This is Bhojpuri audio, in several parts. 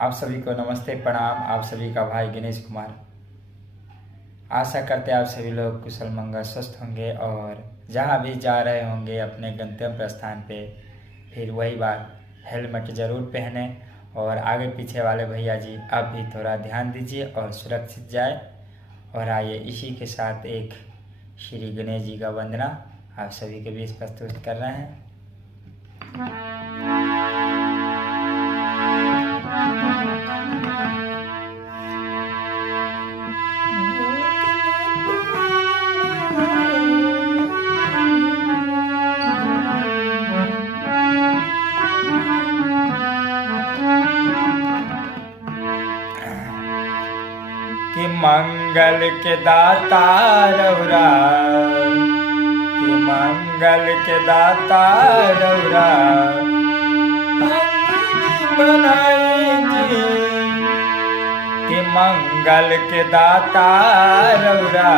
आप सभी को नमस्ते प्रणाम। आप सभी का भाई गणेश कुमार। आशा करते हैं आप सभी लोग कुशल मंगल स्वस्थ होंगे और जहाँ भी जा रहे होंगे अपने गंतव्य स्थान पे फिर वही बात, हेलमेट ज़रूर पहने और आगे पीछे वाले भैया जी आप भी थोड़ा ध्यान दीजिए और सुरक्षित जाए। और आइए इसी के साथ एक श्री गणेश जी का वंदना आप सभी के बीच प्रस्तुत कर रहे हैं। कि मंगल के दाता रौरा, कि मंगल के दाता रौरा बनाई जी, कि मंगल के दाता रौरा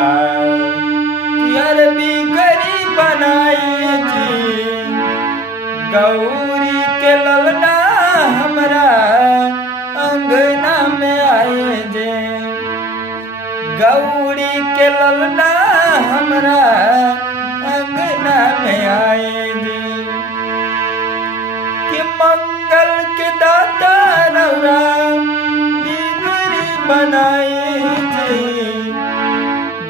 अरबी गरी बनाई जी। गौरी के ललना हमरा अंगना में आए जे, गौरी के ललना हमरा अंगना में आए जी। कि मंगल के दाता रौरा बिगड़ी बनाई जी।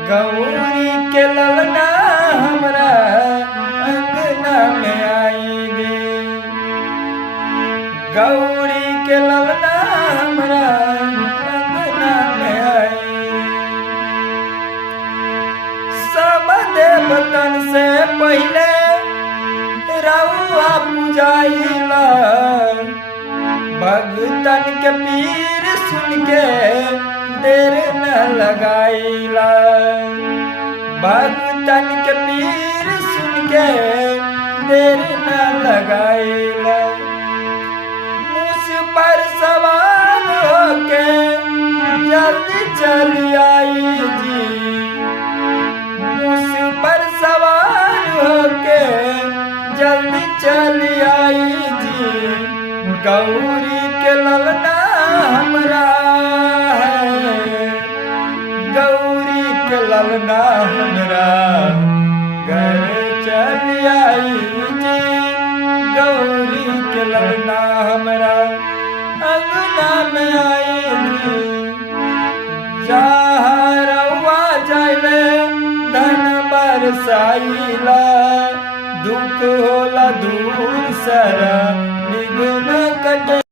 गौरी के ललना हमरा अंगना में आई जी। गौरी के ललना हमरा अंगना में आई। देवतन से पहले रउआ पूजाइला, भगतन के पीर सुन के देर न लगाइला। भगतन के पीर सुन के देर न लगाइला। मुझ पर सवार होके जल्दी चल आई जी। पर सवार होके जल्दी चल आई जी। गौरी के ललना हमरा है, गौरी के ललना हमरा घर चल आई जी। गौरी के ललना हमरा अंगना में आई जी। जहाँ रउआ जाइले धन बरसाइला, दुख होला दूर सरा निगुन कटे।